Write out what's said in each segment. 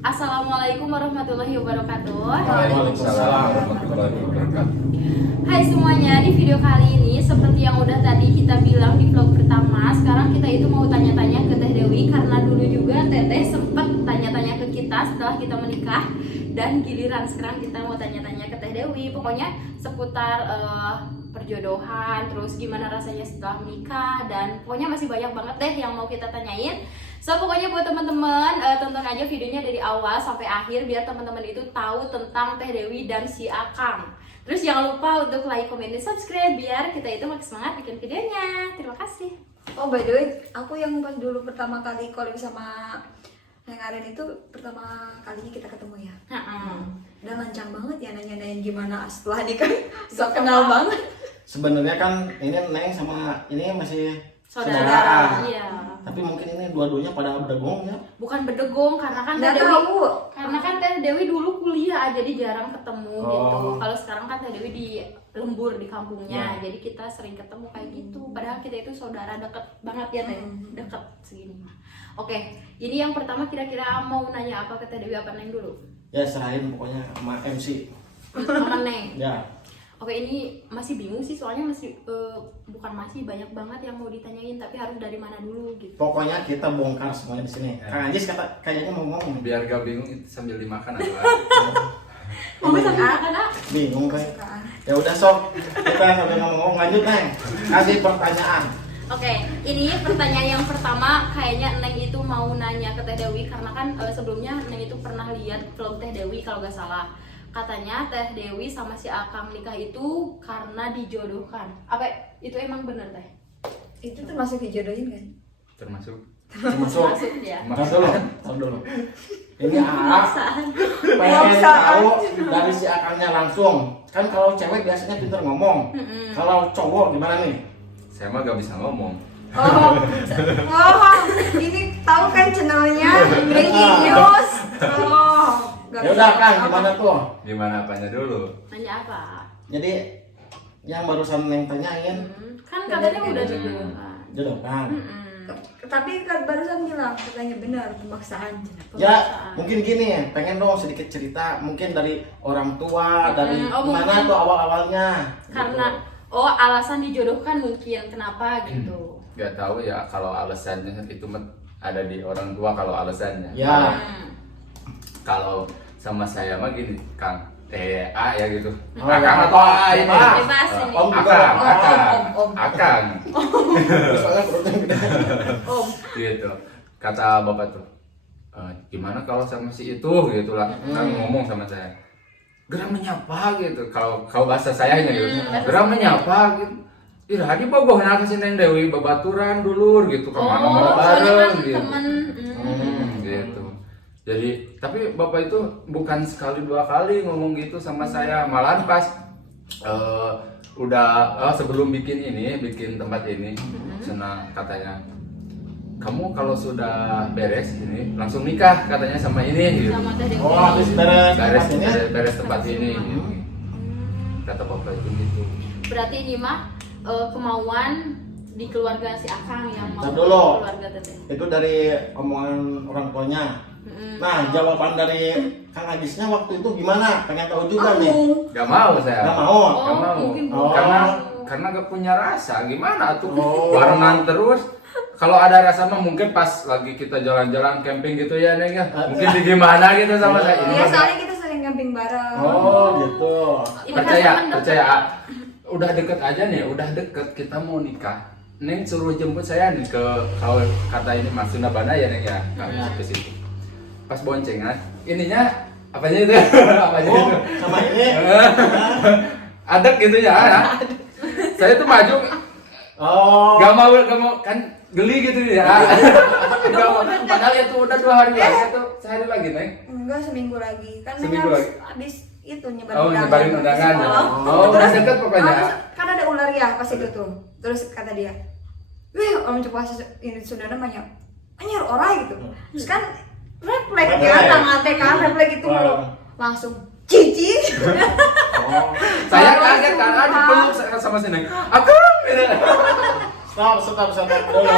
Assalamualaikum warahmatullahi wabarakatuh. Waalaikumsalam warahmatullahi wabarakatuh. Hai semuanya, di video kali ini seperti yang udah tadi kita bilang di vlog pertama, sekarang kita itu mau tanya-tanya ke Teh Dewi karena dulu juga Teteh sempet tanya-tanya ke kita setelah kita menikah, dan giliran sekarang kita mau tanya-tanya ke Teh Dewi. Pokoknya seputar perjodohan, terus gimana rasanya setelah menikah, dan pokoknya masih banyak banget deh yang mau kita tanyain. So pokoknya buat teman-teman tonton aja videonya dari awal sampai akhir biar teman-teman itu tahu tentang Teh Dewi dan si Akang. Terus jangan lupa untuk like, comment, dan subscribe biar kita itu makin semangat bikin videonya. Terima kasih. Oh by the way, aku yang pas dulu pertama kali collab sama Neng Aren itu pertama kalinya kita ketemu ya. Dan lancang banget ya nanya-nanyain gimana setelah nikah. So kenal banget. Sebenarnya kan ini Neng sama ini masih Saudara. Iya. Tapi mungkin ini dua-duanya pada berdegong ya. Bukan berdegong karena kan Teh Nggak Dewi tahu. karena kan Teh Dewi dulu kuliah jadi jarang ketemu gitu. Kalau sekarang kan Teh Dewi di lembur di kampungnya, jadi kita sering ketemu kayak gitu. Padahal kita itu saudara deket banget ya Teh, deket segini mah. Oke, ini yang pertama kira-kira mau nanya apa ke Teh Dewi apa Neng dulu? Ya serahin pokoknya sama MC. Sama Neng. Ya. Oke, ini masih bingung sih soalnya masih bukan masih banyak banget yang mau ditanyain, tapi harus dari mana dulu gitu. Pokoknya kita bongkar semuanya di sini. Kang Anjis kayaknya mau ngomong. Biar gak bingung sambil dimakan aja. Mau sambil makan ah? Bingung kan? Ya udah sok. Kita sambil ngomong lanjut Neng. Kasih pertanyaan. Oke, ini pertanyaan yang pertama kayaknya Neng itu mau nanya ke Teh Dewi karena kan sebelumnya Neng itu pernah lihat vlog Teh Dewi kalau gak salah. Katanya Teh Dewi sama si Akang nikah itu karena dijodohkan. Apa itu emang bener Teh? Itu termasuk dijodohin kan? Termasuk Masuk. Ya. Tar dulu. Ini pengen tahu dari si Akangnya langsung. Kan kalau cewek biasanya pintar ngomong. Kalau cowok gimana nih? saya mah gak bisa ngomong. Oh, ini tahu kan channelnya Breaking News. Oh, Ya udah Kang, gimana tuh? Gimana apanya dulu? Nanya apa? Jadi yang barusan Neng tanyain Kan katanya udah dijodohkan. jodoh kan? Tapi kan barusan bilang katanya benar pemaksaan. Ya mungkin gini, pengen dong sedikit cerita mungkin dari orang tua, dari mana mungkin. tuh awal-awalnya. Karena alasan dijodohkan mungkin kenapa gitu. Gak tahu ya kalau alasannya itu ada di orang tua kalau alasannya. Ya. Kalau sama saya mah gini, Kang. A ya gitu. Oh, Akang ya. atau A ini? Bebas ini. Om juga. Akang. Soalnya perutnya gede. Om. Gitu. Kata bapak tuh, gimana kalau sama si itu gitu lah. Kan ngomong sama saya. Gerang menyapa gitu. Kalau bahasa saya gitu. Gerang menyapa gitu. Ih, hadi bogoh nak si Neng Dewi babaturan dulur gitu kemana-mana bareng gitu. Temen. Gitu. Jadi, tapi bapak itu bukan sekali dua kali ngomong gitu sama saya. Malahan pas sebelum bikin tempat ini, senang katanya. Kamu kalau sudah beres ini langsung nikah katanya sama ini gitu. Sama Teh Dewi. Oh, habis beres tempat ini gitu. Kata bapak itu gitu. Berarti ini mah kemauan di keluarga si Akang yang mau Ntar dulu. keluarga Teteh. Itu dari omongan orang tuanya. Nah, jawaban dari Kang Ajisnya waktu itu gimana? Pengen tahu juga nih. Gak mau saya. Gak mau. Gak mau. Mungkin Oh. Karena gak punya rasa. Gimana tuh? Barengan terus. Kalau ada rasa mah mungkin pas lagi kita jalan-jalan camping gitu ya Neng ya. Mungkin di gimana gitu sama saya. Ini Iya, mah soalnya kita sering camping bareng. Oh, gitu. Ini kan temen percaya. Udah deket aja nih, udah deket kita mau nikah. Neng suruh jemput saya nih ke kalau kata ini Mas Sundabana ya Neng ya. Ke situ. Pas boncengan, ininya apanya itu? Apanya Oh, itu? sama ini. Adek gitu ya. Saya tuh maju Oh. gak mau kan geli gitu ya. Gak mau. Padahal itu udah 2 hari lagi atau sehari lagi Neng. Enggak, seminggu lagi. Kan Neng Seminggu harus lagi. habis itu Nyebarin undangan ya. Oh, Terus udah deket pokoknya. kan ada ular ya pas itu tuh. Terus kata dia, "Wih, orang coba ini sudah namanya anyar orang gitu." Terus kan refleks ya, tangan teh kan refleks itu langsung cici. Oh. Saya kaget kan dipeluk sama si Neng. Akang gitu. Stop dulu.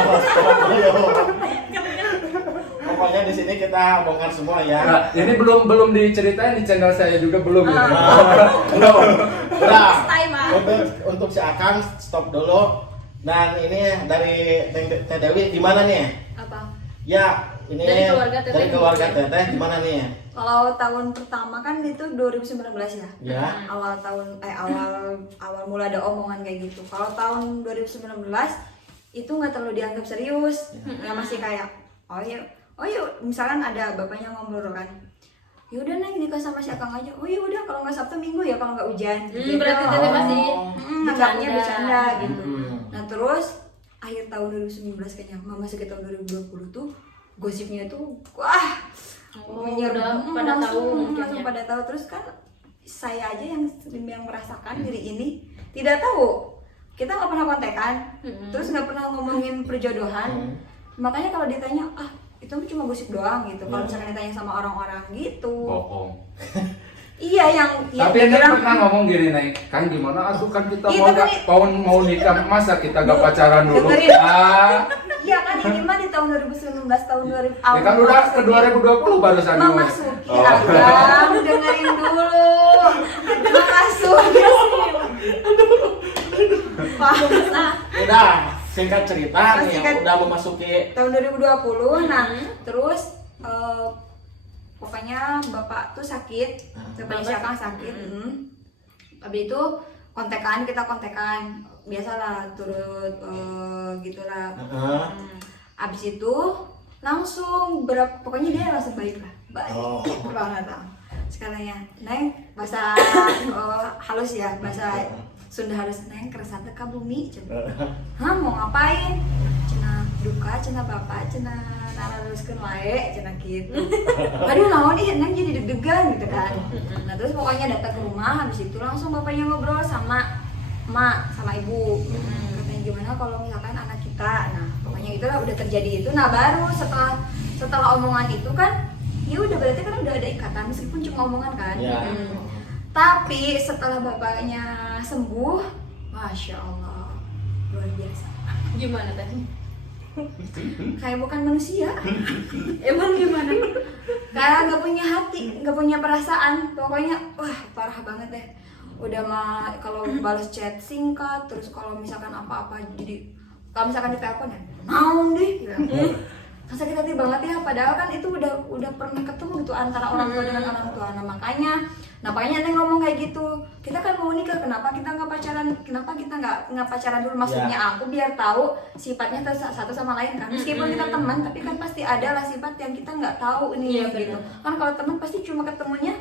pokoknya di sini kita bongkar semua ya. Nah, ini belum diceritain di channel saya juga belum. Gitu. Belum. Udah. Time, ah. Untuk si Akang stop dulu. Dan ini dari Teh Dewi gimana nih? Apa? Ya, ini Dari keluarga Teteh dari keluarga mungkin. Teteh gimana nih? Kalau tahun pertama kan itu 2019 ya. Ya. Awal mula ada omongan kayak gitu. Kalau tahun 2019 itu nggak terlalu dianggap serius. Ya masih kayak oh ya misalkan ada bapaknya ngobrol kan. Ya udah Neng nikah sama si Akang aja. Oh ya udah kalau nggak Sabtu Minggu ya kalau nggak hujan. Berarti Teteh masih Anggapnya bercanda gitu. Hmm. Nah terus akhir tahun 2019 kayaknya masuk ke tahun 2020 tuh gosipnya tuh wah udah pada tahu mungkin langsung ya. pada tahu. Terus kan saya aja yang merasakan diri ini tidak tahu, kita nggak pernah kontekan, terus nggak pernah ngomongin perjodohan. Makanya kalau ditanya itu cuma gosip doang gitu. Kalau misalkan ditanya sama orang-orang gitu Bohong. iya yang Tapi Neng bilang, pernah ngomong gini Neng, kan gimana atuh kan kita Iya, mau nikah masa kita gak pacaran dulu? dengerin. Ah, iya kan ini mah di tahun 2019 tahun 2000 ya kan udah ke 2020 barusan. memasuki Oh. Abang dengerin dulu memasuki Udah, singkat cerita nih, Singkat. udah memasuki tahun 2020. Nah terus pokoknya bapak tuh sakit, bapaknya si Akang sakit. Habis itu kita kontekan biasalah turut gitulah. Abis itu langsung pokoknya dia langsung baik lah, baik banget lah. Sekalinya Neng bahasa halus ya, bahasa Sunda halus, Neng keresan teh ka bumi hah mau ngapain cenah duka cenah bapak cenah nararuskeun wae cenah gitu. Aduh naon ih Neng jadi deg-degan gitu kan. Nah terus pokoknya datang ke rumah, habis itu langsung bapaknya ngobrol sama emak sama ibu. Katanya gimana kalau misalkan anak kita, nah pokoknya itulah udah terjadi itu. Nah baru setelah omongan itu kan ya udah berarti kan udah ada ikatan meskipun cuma omongan kan. Ya. Tapi setelah bapaknya sembuh, masya Allah luar biasa. Gimana teh? Kayak bukan manusia, Emang gimana? kayak nggak punya hati, nggak punya perasaan. Pokoknya wah parah banget deh. Udah mah kalau balas chat singkat, terus kalau misalkan apa-apa jadi kalau misalkan ditelepon ya, naon deh. Sakit hati banget ya, padahal kan itu udah pernah ketemu gitu antara orang tua dengan orang tua. Nah makanya Neng ngomong kayak gitu, kita kan mau nikah, kenapa kita nggak pacaran, kenapa kita nggak pacaran dulu, maksudnya aku biar tahu sifatnya satu sama lain kan, meskipun kita teman tapi kan pasti ada lah sifat yang kita nggak tahu ini gitu kan. Kalau teman pasti cuma ketemunya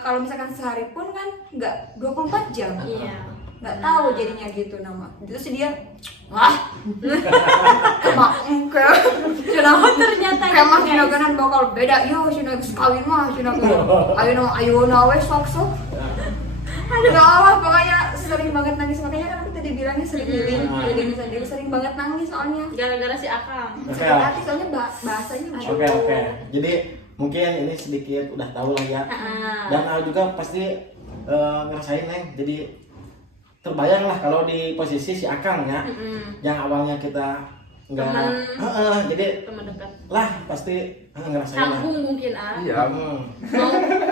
kalau misalkan sehari pun kan nggak 24 jam. Iya. Nggak tahu jadinya gitu nama. Terus dia wah kemak Ternyata kemah gitu, guys. jinagan bakal beda. Yo cina kawin mah cina ayo nawe sok aduh nggak apa pokoknya sering banget nangis. Makanya kan aku tadi bilangnya sering healing sendiri, sering banget nangis soalnya Gara-gara si Akang. sakit hati soalnya bahasanya Oke. Jadi mungkin ini sedikit udah tahu lah ya. Dan juga pasti ngerasain Neng. Jadi terbayang lah kalau di posisi si Akang ya, yang awalnya kita nggak, jadi Teman dekat. lah pasti ngerasain lah. Canggung mungkin Iya. mau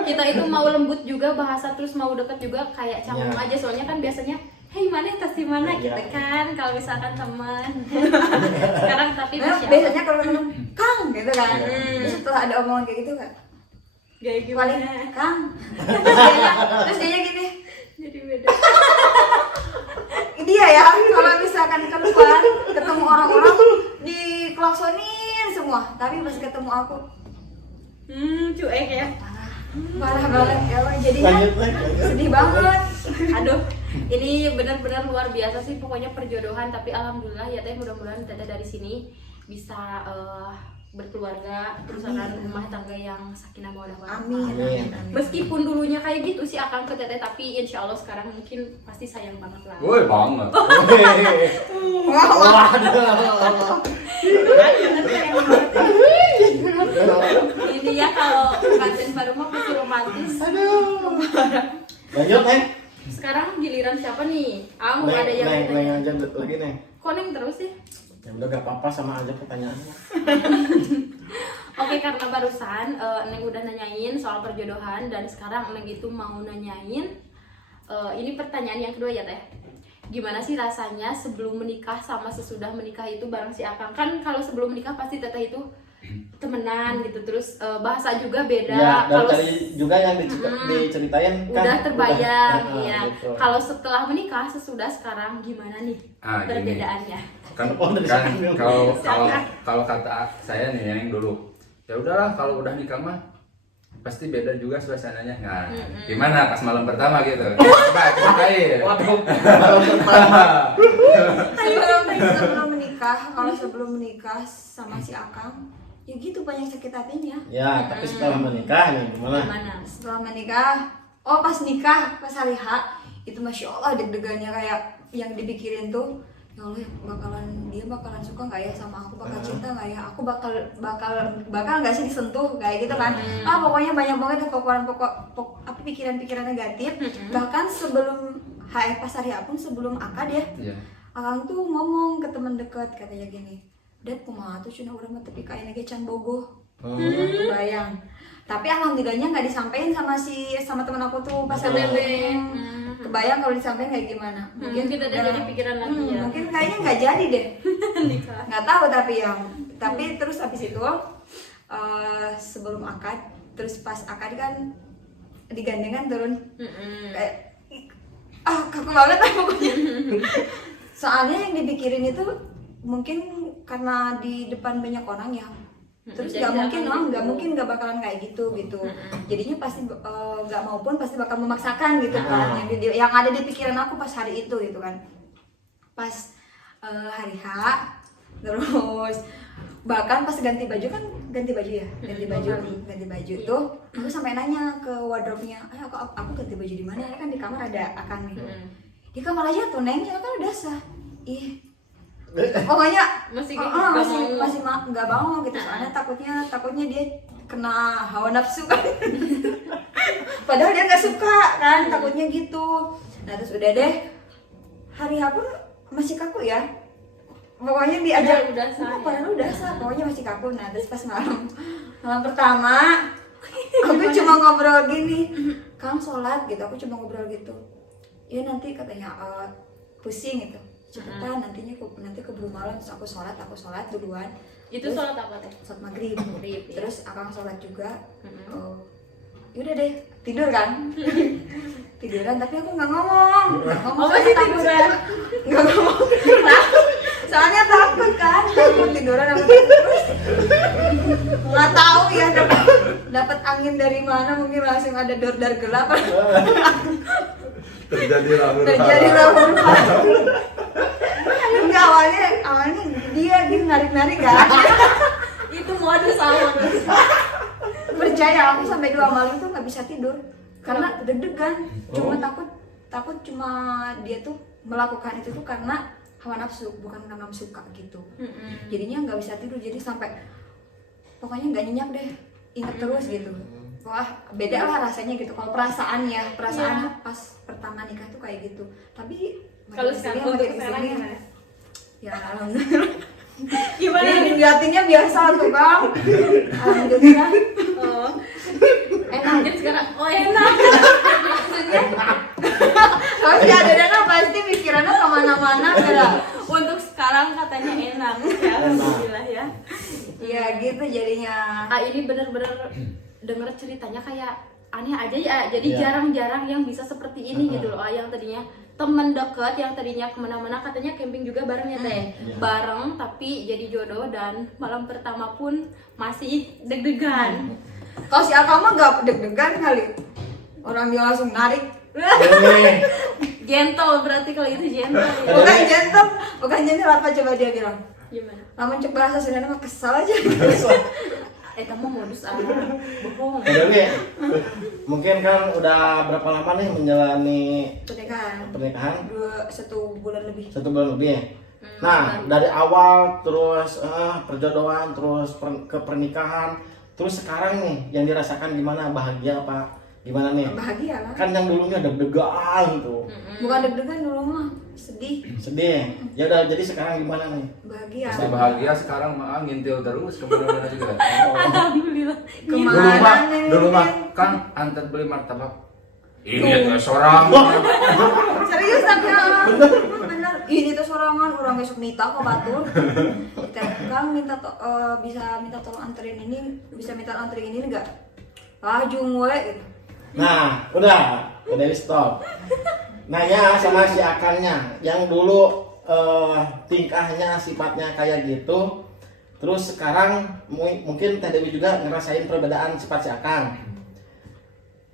kita itu mau lembut juga bahasa terus mau deket juga kayak canggung Ya. aja, soalnya kan biasanya hei mana tas di mana Ya. gitu kan kalau misalkan teman. Sekarang tapi nah, masih biasanya kalau temen Kang gitu kan. Iya. Terus setelah ada omongan kayak gitu kan kayak paling gimana Kang terus dia gini jadi beda. dia ya kalau misalkan keluar ketemu orang-orang diklaksonin semua, tapi pas ketemu aku Cuek ya. parah banget ya Allah. Jadinya Lanjut, lanjut. sedih banget. Aduh, ini benar-benar luar biasa sih pokoknya perjodohan. Tapi alhamdulillah ya teh, mudah-mudahan Teteh dari sini bisa berkeluarga, terus akan rumah tangga yang sakinah mawaddah warahmah. Amin. Meskipun dulunya kayak gitu sih Akang ke Teteh, tapi insya Allah sekarang mungkin pasti sayang banget lah. Woi banget. Waduh. Ini ya kalau pengantin baru mah pasti romantis. Lanjut Neng. Sekarang giliran siapa nih? Mau ada yang Neng mau tanya. aja lagi Neng. Kok Neng terus sih? Ya udah gak apa-apa, sama aja pertanyaannya. Oke, karena barusan Neng udah nanyain soal perjodohan dan sekarang Neng itu mau nanyain ini pertanyaan yang kedua ya Teh. Gimana sih rasanya sebelum menikah sama sesudah menikah itu bareng si Akang? Kan kalau sebelum menikah pasti Teteh itu temenan gitu, terus bahasa juga beda. Ya, dan Kalau tadi juga yang diceritain kan udah terbayang ya. gitu. Kalau setelah menikah sesudah sekarang gimana nih Gini. perbedaannya? Kan Oh, dari kan sekarang dulu. kalau kata saya nih yang dulu, ya udahlah kalau udah nikah mah pasti beda juga suasananya. Nah, gimana pas malam pertama gitu? Coba ceritain. Waduh, malam pertama. sebelum menikah, kalau sebelum menikah sama si Akang, ya gitu banyak sakit hatinya. Ya, tapi setelah menikah nih gimana? Gimana? Setelah menikah, oh pas nikah, pas hari H, itu masya Allah deg-degannya kayak yang dipikirin tuh, ya Allah dia bakalan suka nggak ya sama aku, bakal cinta nggak ya, aku bakal nggak sih disentuh kayak gitu kan. Pokoknya banyak banget apa pikiran-pikiran negatif. Bahkan sebelum pas hari H pun sebelum akad ya, Iya. Akang tuh ngomong ke teman dekat katanya gini, "Dad, kumaha tuh cina urang mah tepi ka ene ge can bogoh." Kebayang. Tapi alhamdulillahnya nggak disampaikan sama teman aku tuh pas LDB. Kebayang kalau disampaikan kayak gimana? Mungkin kita udah jadi pikiran lagi ya. Mungkin kayaknya nggak jadi deh. Nikah. Nggak tahu tapi terus habis itu sebelum akad, terus pas akad kan digandengan turun kayak kaku banget lah pokoknya. Soalnya yang dipikirin itu mungkin karena di depan banyak orang ya, terus nggak mungkin nggak bakalan kayak gitu. Jadinya pasti nggak maupun pasti bakal memaksakan gitu kan, yang ada di pikiran aku pas hari itu gitu kan, pas hari H. Terus bahkan pas ganti baju tuh aku sampai nanya ke wardrobe-nya, aku ganti baju di mana ya, kan di kamar ada Akang nih. Di kamar aja tuh Neng, kan udah sah. Pokoknya masih nggak mau gitu, soalnya takutnya dia kena hawa nafsu kan. Padahal dia nggak suka kan, takutnya gitu. Nah terus udah deh, hari H pun masih kaku ya. Pokoknya diajak padahal udah sah, pokoknya masih kaku. Nah terus pas malam pertama aku cuma ngobrol gini, "Kang sholat," gitu, aku cuma ngobrol gitu. Ya nanti katanya pusing gitu, cepetan nanti keburu malam. Terus aku sholat duluan. Itu sholat apa Teh? Sholat maghrib. Ya. Terus Akang sholat juga. Yaudah deh, tidur kan. Tiduran tapi aku nggak ngomong. Masih tiduran? Nggak ngomong. Soalnya takut kan, tiduran aku terus. Nggak tahu ya dapat angin dari mana, mungkin langsung ada dor-dor gelap. Terjadilah Enggak, awalnya dia gitu narik-narik kan. Itu modus awal. Percaya aku sampai 2 malam tuh nggak bisa tidur karena deg-degan. Cuma takut cuma dia tuh melakukan itu tuh karena hawa nafsu, bukan karena suka gitu. Jadinya nggak bisa tidur, jadi sampai pokoknya nggak nyenyak deh, inget terus gitu. Wah beda lah rasanya gitu. Kalau perasaan pas pertama nikah tuh kayak gitu. Tapi kalau sekarang gimana? Ya alhamdulillah. Gimana nih? Hatinya biasa tuh Bang. Alhamdulillah. Enak gitu sekarang. Enak. Maksudnya kalau si Adana pasti pikirannya kemana-mana ya. Untuk sekarang katanya enak. Ya alhamdulillah ya. Iya gitu jadinya. Ini bener-bener denger ceritanya kayak aneh aja ya. Jadi jarang-jarang yang bisa seperti ini gitu loh. Yang tadinya temen deket, yang tadinya kemana-mana katanya camping juga bareng ya Teh. Bareng tapi jadi jodoh dan malam pertama pun masih deg-degan. Kalau si Akang mah gak deg-degan kali. Orang dia langsung narik. Gentle berarti kalau itu gentle ya. Bukan gentle apa coba dia bilang? Gimana? Lamun cek bahasa Sunda mah kesal aja. Kamu modus bohong. Jadi mungkin kan udah berapa lama nih menjalani pernikahan? 1 bulan lebih. 1 bulan lebih ya. Nah dari awal terus perjodohan terus ke pernikahan terus sekarang nih yang dirasakan gimana, bahagia apa gimana nih? Bahagia lah. Kan yang dulunya deg-degan tuh. Bukan deg-degan dulu mah, sedih. Sedih. Ya udah, jadi sekarang gimana nih? Bahagia. Masih bahagia sekarang mah ngintil terus kemana-mana juga. Alhamdulillah. Kemana Dulu mah Neng? Kang antar beli martabak. Ini tuh seorang. Serius tapi bener. Ini tuh sorangan orang besok nita kok batur. Kang minta bisa minta tolong anterin ini, bisa minta anterin ini enggak? Pajung we gitu. Nah, udah di stop. Nanya sama si akannya yang dulu tingkahnya sifatnya kayak gitu. Terus sekarang mungkin Teh Dewi juga ngerasain perbedaan sifat si Akang.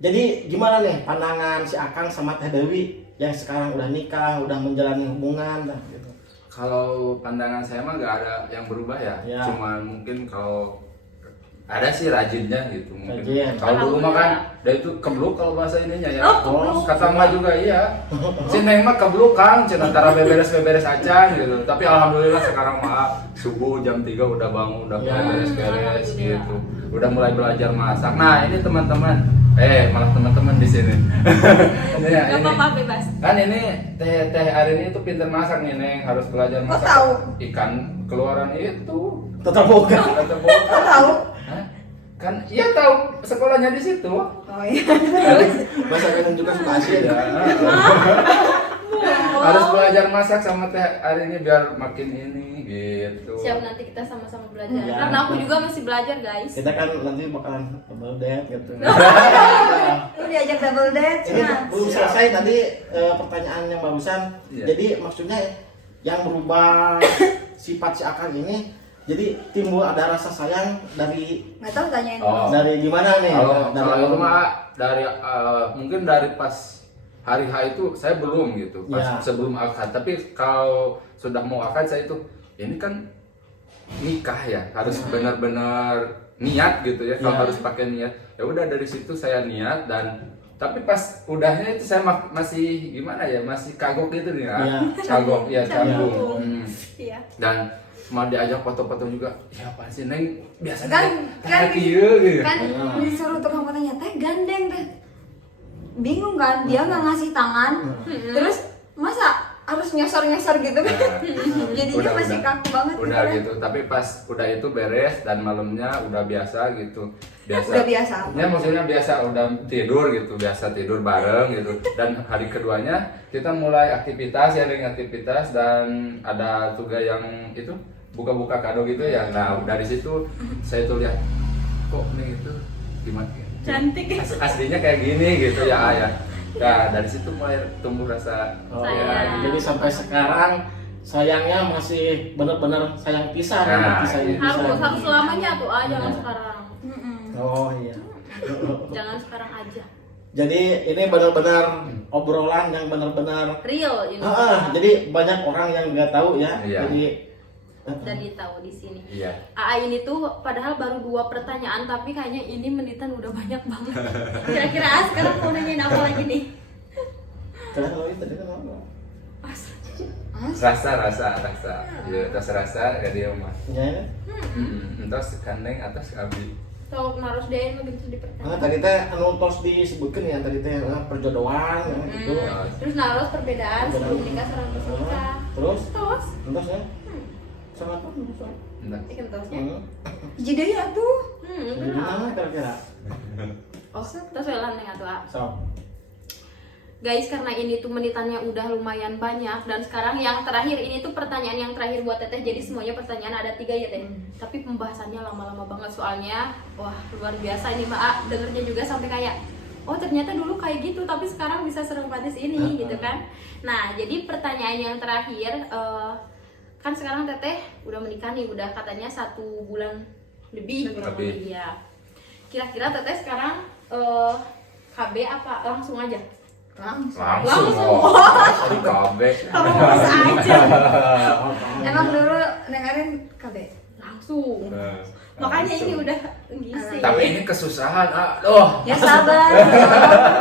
Jadi gimana nih pandangan si Akang sama Teh Dewi yang sekarang udah nikah, udah menjalani hubungan dan gitu. Kalau pandangan saya mah nggak ada yang berubah ya. Ya. Cuman mungkin kalau ada sih rajinnya gitu mungkin. Rajin. Kalau dulu mah kan dia itu kebluk kalau bahasa ininya ya. kebluk. Kata emak juga iya. Si Neng mah kebluk Kang, cina antara beberes-beberes aja gitu. Tapi alhamdulillah sekarang mah subuh jam 3 udah bangun, udah Ya. beres-beres gitu. Udah mulai belajar masak. Nah, ini teman-teman. Malah teman-teman di sini. Ini ya, Gak ini. apa-apa, bebas. Kan ini teh Arin itu pintar masak nih Neng, harus belajar Kok masak. tahu? Ikan keluaran itu. Tetap bukan. Kata bokap. Kok tahu? Hah? Kan iya tahu sekolahnya di situ. Oh iya. Bahasa Minang juga suka asin. Ya. Harus belajar masak sama teh Arin ini biar makin ini gitu. Siap, nanti kita sama-sama belajar. Ya. Karena aku juga masih belajar, guys. Kita kan nanti bakalan double date gitu. Lu diajak double date Ini cina. belum selesai tadi pertanyaan yang barusan. Iya. Jadi maksudnya yang berubah sifat si Akang ini, jadi timbul ada rasa sayang dari Nggak tahu tanyain. Oh. dari gimana nih? Kalau itu mah dari mungkin dari pas hari H itu saya belum gitu, pas Ya. sebelum akad. Tapi kalau sudah mau akad saya itu ini kan nikah ya, harus benar-benar niat gitu ya. Kalau Ya. harus pakai niat, ya udah dari situ saya niat dan tapi pas udahnya itu saya masih gimana ya, masih kagok gitu nih ya, Ya. kagok ya Canggung. canggung. Iya. Dan mau diajak foto-foto juga, ya apa sih Neng biasanya Kan gitu. kan disuruh tukang fotonya teh gandeng teh. Bingung kan, dia nggak ngasih tangan. Terus masa harus nyosor-nyosor gitu kan? Jadinya Udah, masih udah. kaku banget Udah kan. gitu, tapi pas udah itu beres dan malamnya udah biasa gitu. Udah biasa. Ya maksudnya biasa udah tidur gitu, biasa tidur bareng gitu. Dan hari keduanya kita mulai aktivitas ya, dengan aktivitas dan ada juga yang itu buka-buka kado gitu ya. Nah, dari situ saya tuh lihat kok nih itu gimana? Cantik. Aslinya kayak gini gitu ya, ayah. Nah, dari situ mulai tumbuh rasa Oh, Sayang. jadi sampai sekarang sayangnya masih benar-benar sayang pisah, Nah, pisah iya. Harus selamanya tuh, jangan Iya. sekarang. Oh iya. Jangan sekarang aja. Jadi ini benar-benar obrolan yang benar-benar Real ini. jadi banyak orang yang nggak tahu ya. Iya. Jadi Dan ditahu di sini. Iya. AA ini tuh padahal baru 2 pertanyaan, tapi kayaknya ini menitan udah banyak banget. Kira-kira A sekarang mau nanyain apa lagi nih? kalau itu tadi kan apa? Rasa. Ya, atas rasa ya dia mah. Ya, Entos kandeng atas abdi. Kalau naruh dia mah gitu di nah, pertanyaan. tadi teh anu tos disebutkan ya tadi teh perjodohan gitu. Terus naruh perbedaan sebelum nikah sama pas nikah. Terus Terus entos ya. Sangat bagus. Entah. ikan tosnya. Jadi ya tuh. Jadi mana kira-kira? Oh, terus welan nih atuh. So, Guys, karena ini tuh menitannya udah lumayan banyak dan sekarang yang terakhir ini tuh pertanyaan yang terakhir buat Teteh. Jadi semuanya pertanyaan ada 3 ya Teh. Tapi pembahasannya lama-lama banget soalnya. Wah, luar biasa ini Mbak. Dengernya juga sampai kayak oh ternyata dulu kayak gitu tapi sekarang bisa seromantis ini gitu kan. Nah, jadi pertanyaan yang terakhir kan sekarang Teteh udah menikah nih, udah katanya 1 bulan lebih kurang lebih ya. Kira-kira Teteh sekarang KB apa langsung aja? Langsung. Langsung. KB. Terus aja. Emang dulu dengerin KB. Langsung. Makanya ini udah ngisi. Tapi ini kesusahan. Aduh. Ya sabar.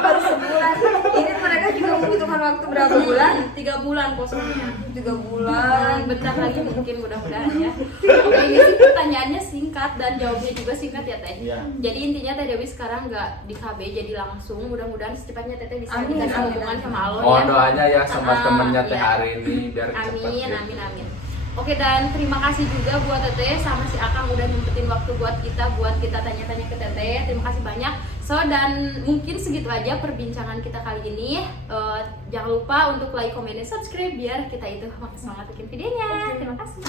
Baru sebulan. Ini mereka juga membutuhkan waktu berapa bulan? 3 bulan kosongnya. 3 bulan. Bentar lagi mungkin mudah-mudahan ya. Oke, ini sih pertanyaannya singkat dan jawabnya juga singkat ya Teh. Iya. Jadi intinya Teh Dewi sekarang nggak di KB jadi langsung. Mudah-mudahan secepatnya Teteh bisa Amin, dikasih amin, hubungan amin. sama Alon Mohon ya. doanya ya sama temennya teh Iya. hari ini biar cepat. Amin, gitu. amin. Oke, dan terima kasih juga buat Teteh sama si Akang udah nyempetin waktu buat kita tanya-tanya ke Teteh. Terima kasih banyak. So, dan mungkin segitu aja perbincangan kita kali ini. Jangan lupa untuk like, comment, dan subscribe biar kita itu makin semangat bikin videonya. Terima kasih.